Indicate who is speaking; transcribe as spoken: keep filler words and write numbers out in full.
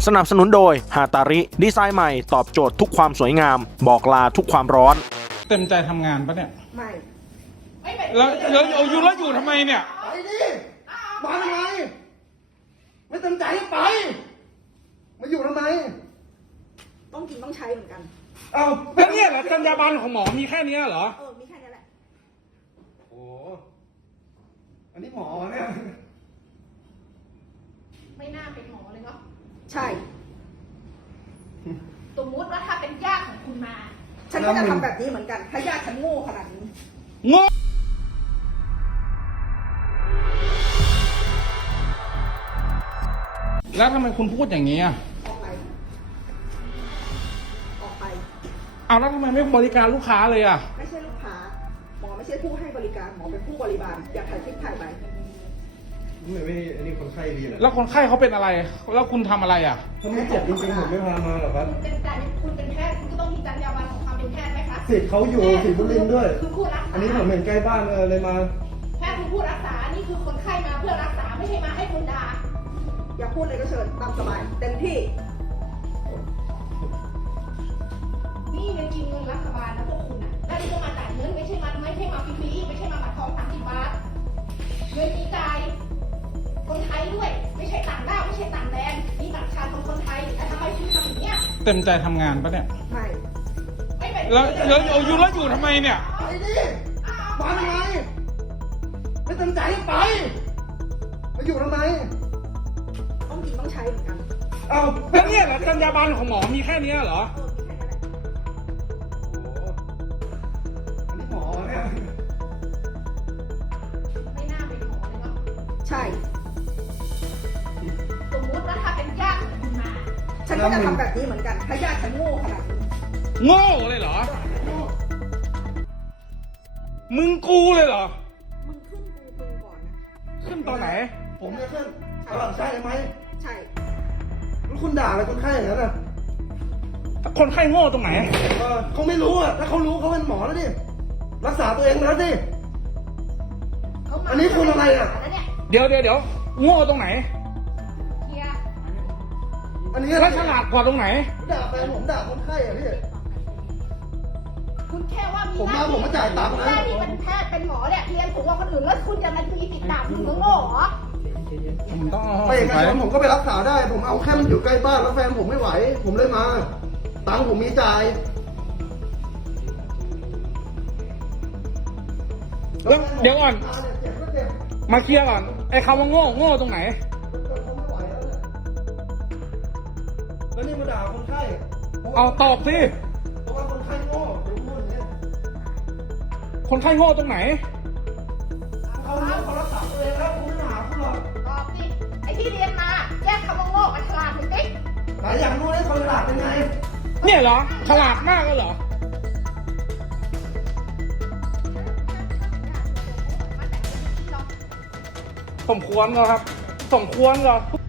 Speaker 1: สนับสนุนโดยฮาตาริดีไซน์ใหม่ตอบโจทย์ทุกความสวยงามบอกลาทุกความร้อน
Speaker 2: เต็มใจทำงานปะเนี่ย
Speaker 3: ไม่
Speaker 2: แล้วแล้วเอาอยู่แล้วอยู่ทำไมเนี่ย
Speaker 4: ไปดิมาทำไมไม่เต็มใจให้ไปมาอยู่ทำไม
Speaker 3: ต้องกินต้องใช้เหมือนกัน
Speaker 4: เอา
Speaker 2: แล้วเนี่ยเหรอจรรยาบรรณของหมอมีแค่เนี้ยเหรอ
Speaker 3: เออ มีแค่นี้แหละ
Speaker 4: โอ้อันนี้หมอเนี่ย
Speaker 5: ไม่น่าเป็นหมอเลยเนาะ
Speaker 3: ใช่
Speaker 5: สมมุติว่าถ้าเป็นญาติของคุณมา
Speaker 3: ฉันก็จะทำแบบนี้เหมือนกัน ถ้าญาติฉันโง่ขนาดนี้
Speaker 2: โง่ แล้วทำไมคุณพูดอย่างนี้อ่ะ
Speaker 3: ออกไป ออกไป
Speaker 2: เอาแล้วทำไมไม่บริการลูกค้าเลยอ่ะ
Speaker 3: ไม่ใช่ลูกค้า หมอไม่ใช่ผู้ให้บริการ หมอเป็นผู้บริบาล อยากถ่ายคลิปถ่ายไป
Speaker 4: ไม่ไม่อันนี้คนไข้ดีนะ
Speaker 2: แล้วคนไข้เขาเป็นอะไร แล้วคุณทำอะไรอ่ะ
Speaker 4: ถ้าไม่เจ็บจริงๆผมไม่พามาหรอกครับ
Speaker 5: คุณเป็นจรรยาคุณเป็นแพทย์คุณก็ต้องมีจรรยาบรรณของความเป็นแพทย์ไหมคะ
Speaker 4: สิทธิ์เขาอยู่สิทธิ์บุรินทร์ด้วย
Speaker 5: คือผู้รักษา
Speaker 4: อันนี้ผมเห็นใกล้บ้านเออเลยมา
Speaker 5: แพทย์คือผู้รักษา นี่คือคนไข้มาเพื่อรักษาไม่ใช่มาให้คุณด่า
Speaker 3: อยากพูดอะไรก็เชิญตามสบาย เต็มที่
Speaker 5: นี่มันกินเงินรัฐบาลนะพวกคุณอ่ะ แล้วนี่ก็มาจ่ายเงินไม่ใช่มาไม่ใช่มาฟรีๆไม่ใช่มาบัตรทองสามสิบบาท เงินมีจ่ายคนไทยด้วย ไม่ใช่ต่างด้าวไม่ใช่ต่างแดนมีบัตรประชาชนคนไทยแต่ทำไมคุณทำอย่างเนี้ย
Speaker 2: เต็มใจทำงานปะเนี่ย
Speaker 3: ไม่
Speaker 5: ไม่เป็น
Speaker 2: แล้วแล้วเอาอยู่แล้วอยู่ทำไมเนี่ย
Speaker 4: ไปดิมาทำไมไม่เต็มใจให้ไปมาอยู่ทำไม
Speaker 3: ต้องกินต้องใช้เหมือนกัน
Speaker 4: เอา
Speaker 2: แล้วเนี่ยเหรอจรรยาบรรณของหมอมีแค่เนี้ยเหรอ
Speaker 3: เออ มีแค่นี้แหละ
Speaker 4: อันนี้หมอเนี่ย
Speaker 5: ไม่น่าเป็นหมอเลยเนาะ
Speaker 3: ใช่
Speaker 5: สมมุติว่าถ้าเป็นญาติของคุณมา
Speaker 3: ฉันก็จะทำแบบนี้เหมือนกัน ถ้าญาติฉันโง่ขนาดนี้
Speaker 2: โง่เลยเหรอ มึงกูเลยเหรอ
Speaker 3: มึงขึ้นกูมึงก่อนนะ
Speaker 2: ขึ้นตอนไหน
Speaker 4: ผมจะขึ้นเอาใช่ไหม
Speaker 3: ใช่
Speaker 4: แล้วคุณด่าอะไรคนไข้อย่างนั้นอ่ะ
Speaker 2: คนไข้โง่ตรงไหน
Speaker 4: เออเขาไม่รู้อ่ะถ้าเขารู้เขาเป็นหมอแล้วดิรักษาตัวเองแล้วดิ
Speaker 5: เขามา
Speaker 4: อันนี้คุณอะไรอะ
Speaker 5: แล้วเนี่ย
Speaker 2: เดี๋ยวเดี๋ยวเดี๋ยวโง่ตรงไหน
Speaker 5: เคลียร์
Speaker 4: อันนี้
Speaker 2: แล้วฉลาดกว่าตรงไหน
Speaker 4: ด่าแฟนผมด่าคนไข้อ่ะพี่
Speaker 5: คุณแค่ว่ามี
Speaker 4: ผมมา
Speaker 5: หน้ที่
Speaker 4: ผมมาจ่ายตังค์นะ
Speaker 5: หน้าที่เป็นแพทย์เป็นหมอเนี่ยเรียนสูงกว่าคนอื่นแล้วคุณจะมามีติดด่าคุณก็โง่เหรอ
Speaker 2: ผมต้องเอา
Speaker 4: ไปเอกชนผมก็ไปรักษาได้ ผมเอาแค่มันอยู่ใกล้บ้านแล้วแฟนผมไม่ไหว ผมเลยมา ตังค์ผมมีจ่าย
Speaker 2: แล้วเดี๋ยวก่อน
Speaker 4: เจ็บก็เจ็บ
Speaker 2: มาเคลียร์ก่อน ไอ้คำว่าโง่โง่ตรงไหน
Speaker 4: ผมไม่ไหวแล้วเนี่ยแล้วนี่มาด่าคนไข้
Speaker 2: เอาตอบสิ
Speaker 4: เพราะว่าคนไข้โง่เดี๋ยวพูดอย่างเงี้ย
Speaker 2: คนไข้โง่ตรงไหน
Speaker 4: เขาเลี้ยงเขารักษาตัวเองแล้วคุณไม่มาหาคุณหรอก
Speaker 5: ตอบสิไอ้ที่เรียนมาแยกคำว่าโง่กับฉลาดหน่อยสิ
Speaker 4: แต่อยากรู้ว่าเขาฉลาดเป็นไง
Speaker 2: เนี่ยเหรอ ฉลาดมากเลยเหรอ สมควรเหรอครับ สมควรเหรอ